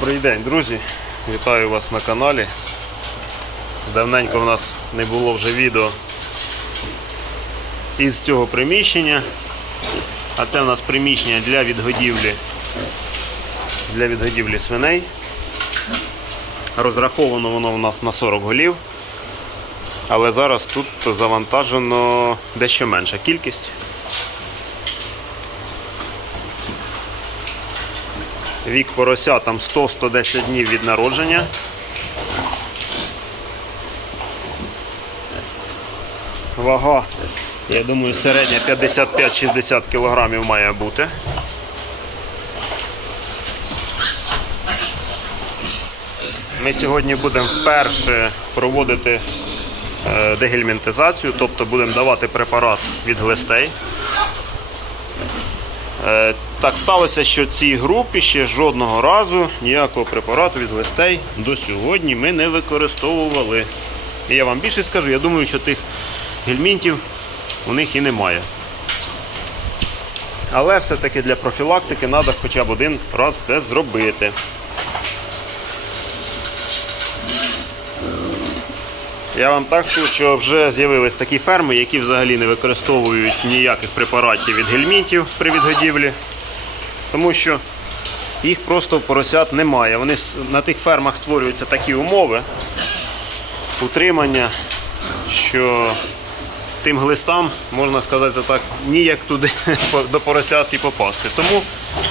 Добрий день, друзі! Вітаю вас на каналі. Давненько в нас не було вже відео із цього приміщення. А це у нас приміщення для відгодівлі для відгодівлі свиней. Розраховано воно у нас на 40 голів. Але зараз тут завантажено дещо менша кількість. Вік порося там 100-110 днів від народження. Вага, я думаю, середня 55-60 кг має бути. Ми сьогодні будемо вперше проводити е, дегельмінтизацію, тобто будемо давати препарат від глистей. Е, Так сталося, що цій групі ще жодного разу ніякого препарату від листей до сьогодні ми не використовували. І я вам більше скажу, я думаю, що тих гельмінтів у них і немає. Але все-таки для профілактики треба хоча б один раз це зробити. Я вам так скажу, що вже з'явились такі ферми, які взагалі не використовують ніяких препаратів від гельмінтів при відгодівлі, тому що їх просто поросят немає. Вони на тих фермах створюються такі умови утримання, що тим глистам, можна сказати так, ніяк туди до поросятки попасти. Тому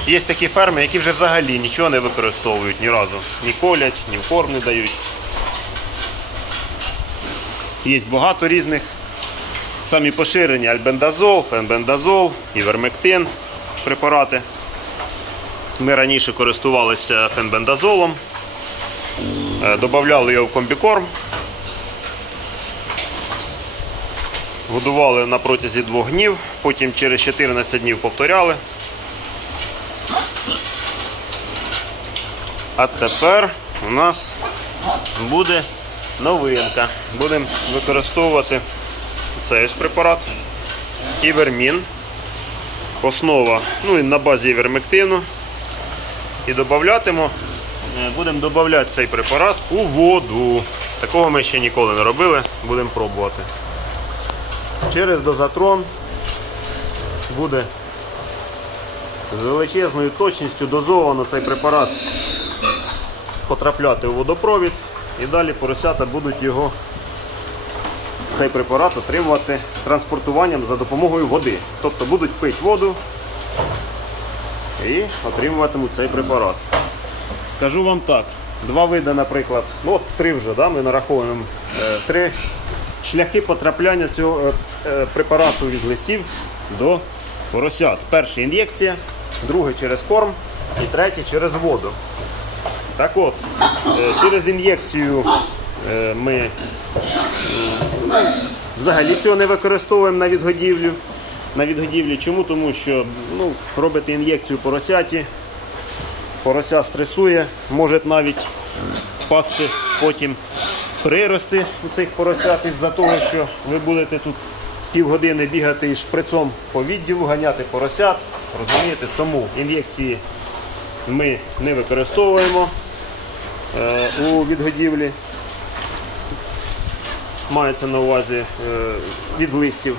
є такі ферми, які вже взагалі нічого не використовують ні разу. Ні колять, ні в корм не дають. Є багато різних. Самі поширені альбендазол, фенбендазол, івермектин препарати. Ми раніше користувалися фенбендазолом, е, додавали його в комбікорм. Годували на протязі двох днів, потім через 14 днів повторяли. А тепер у нас буде новинка. Будемо використовувати цей ось препарат. Івермін. Основа ну, і на базі івермектину. І додатимемо, будемо додавати цей препарат у воду. Такого ми ще ніколи не робили, будемо пробувати. Через дозатрон буде з величезною точністю дозовано цей препарат потрапляти у водопровід і далі поросята будуть його цей препарат отримувати транспортуванням за допомогою води. Тобто будуть пити воду і отримуватимуть цей препарат. Скажу вам так, два види, наприклад, ну от три вже, да, ми нараховуємо е, три шляхи потрапляння цього е, е, препарату від листів до поросят. Перший ін'єкція, другий через корм і третій через воду. Так от, е, через ін'єкцію е, ми взагалі цього не використовуємо на відгодівлю. На відгодівлі. Чому? Тому що ну, робите ін'єкцію поросяті, порося стресує, може навіть впасти потім прирости у цих поросят із-за того, що ви будете тут півгодини бігати із шприцом по відділу, ганяти поросят. Розумієте? Тому ін'єкції ми не використовуємо е, у відгодівлі. Мається на увазі е, від листів.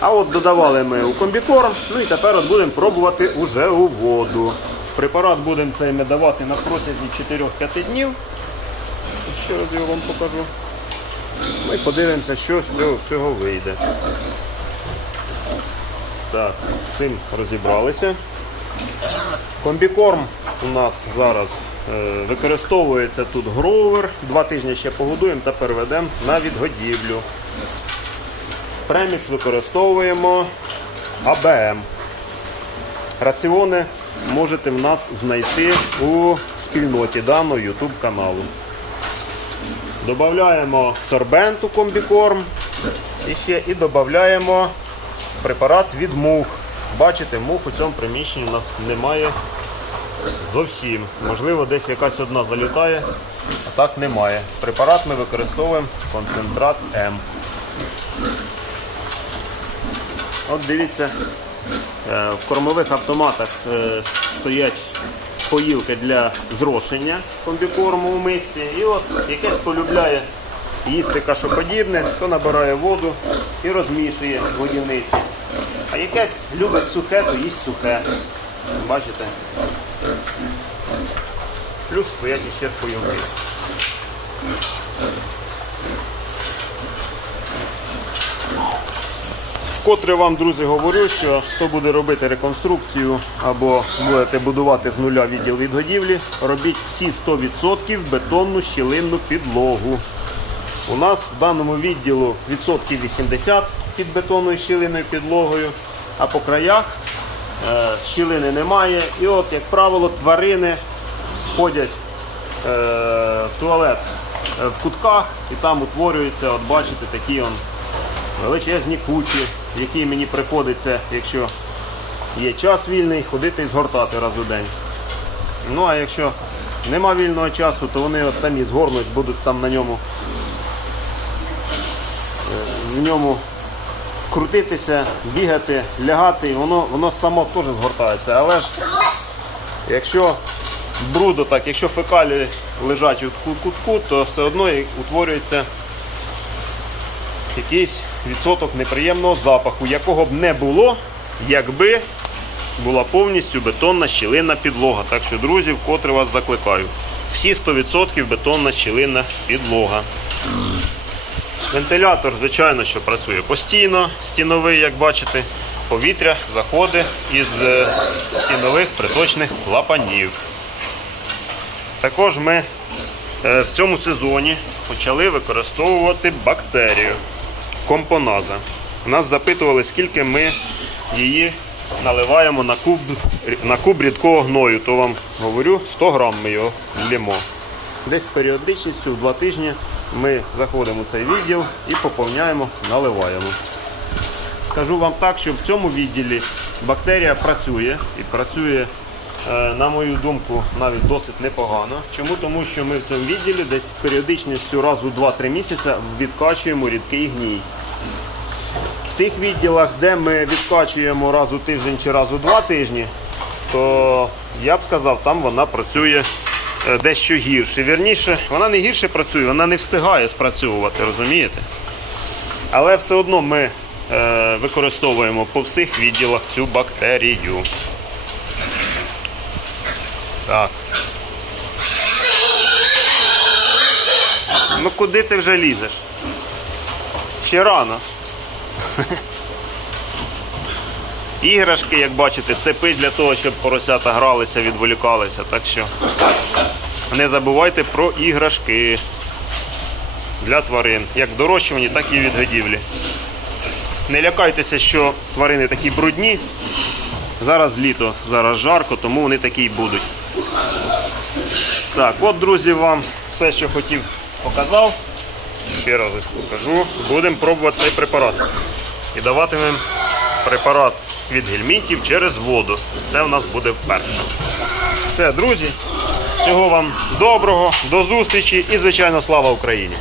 А от додавали ми у комбікорм, ну і тепер от будемо пробувати уже у воду. Препарат будемо цей ми давати на протязі 4-5 днів. Ще раз його вам покажу. Ми подивимося, що з цього всього вийде. Так, з цим розібралися. Комбікорм у нас зараз е, використовується тут гроувер. Два тижні ще погодуємо та переведемо на відгодівлю. Премікс використовуємо АБМ. Раціони можете в нас знайти у спільноті даного YouTube каналу. Додаємо сорбент у комбікорм і ще і додаємо препарат від мух. Бачите, мух у цьому приміщенні у нас немає зовсім. Можливо, десь якась одна залітає, а так немає. Препарат ми використовуємо концентрат М. От дивіться, е, в кормових автоматах е, стоять поїлки для зрошення комбікорму у мисці. І от якесь полюбляє їсти кашоподібне, то набирає воду і розмішує в годівниці. А якесь любить сухе, то їсть сухе. Бачите? Плюс стоять іще поїлки. Вкотре вам, друзі, говорю, що хто буде робити реконструкцію або будете будувати з нуля відділ відгодівлі, робіть всі 100% бетонну щілинну підлогу. У нас в даному відділу відсотків 80 під бетонною щілинною підлогою, а по краях щілини немає. І от, як правило, тварини ходять е, в туалет е, в кутках і там утворюються, от бачите, такі он величезні кучі, які мені приходиться, якщо є час вільний, ходити і згортати раз у день. Ну а якщо нема вільного часу, то вони самі згорнуть, будуть там на ньому е, в ньому крутитися, бігати, лягати, воно, воно само теж згортається. Але ж якщо бруду так, якщо фекалії лежать у кутку, то все одно утворюється якийсь відсоток неприємного запаху, якого б не було, якби була повністю бетонна щілинна підлога. Так що, друзі, вкотре вас закликаю. Всі 100% бетонна щілинна підлога. Вентилятор, звичайно, що працює постійно, стіновий, як бачите, повітря заходить із е, стінових приточних клапанів. Також ми е, в цьому сезоні почали використовувати бактерію компоназа. Нас запитували, скільки ми її наливаємо на куб, на куб рідкого гною, то вам говорю, 100 грам ми його лємо. Десь періодичністю в два тижні ми заходимо в цей відділ і поповняємо, наливаємо. Скажу вам так, що в цьому відділі бактерія працює і працює, е, на мою думку, навіть досить непогано. Чому? Тому що ми в цьому відділі десь періодичністю раз у 2-3 місяці відкачуємо рідкий гній. В тих відділах, де ми відкачуємо раз у тиждень чи раз у два тижні, то я б сказав, там вона працює дещо гірше. Вірніше, вона не гірше працює, вона не встигає спрацьовувати, розумієте? Але все одно ми е, використовуємо по всіх відділах цю бактерію. Так. Ну куди ти вже лізеш? Ще рано. Іграшки, як бачите, цепи для того, щоб поросята гралися, відволікалися. Так що не забувайте про іграшки для тварин, як дорощувані, так і відгодівлі. Не лякайтеся, що тварини такі брудні. Зараз літо, зараз жарко, тому вони такі й будуть. Так, от, друзі, вам все, що хотів, показав. Ще раз покажу. Будемо пробувати цей препарат. І даватимемо препарат від гельмінтів через воду. Це в нас буде вперше. Все, друзі. Всього вам доброго, до зустрічі і, звичайно, слава Україні!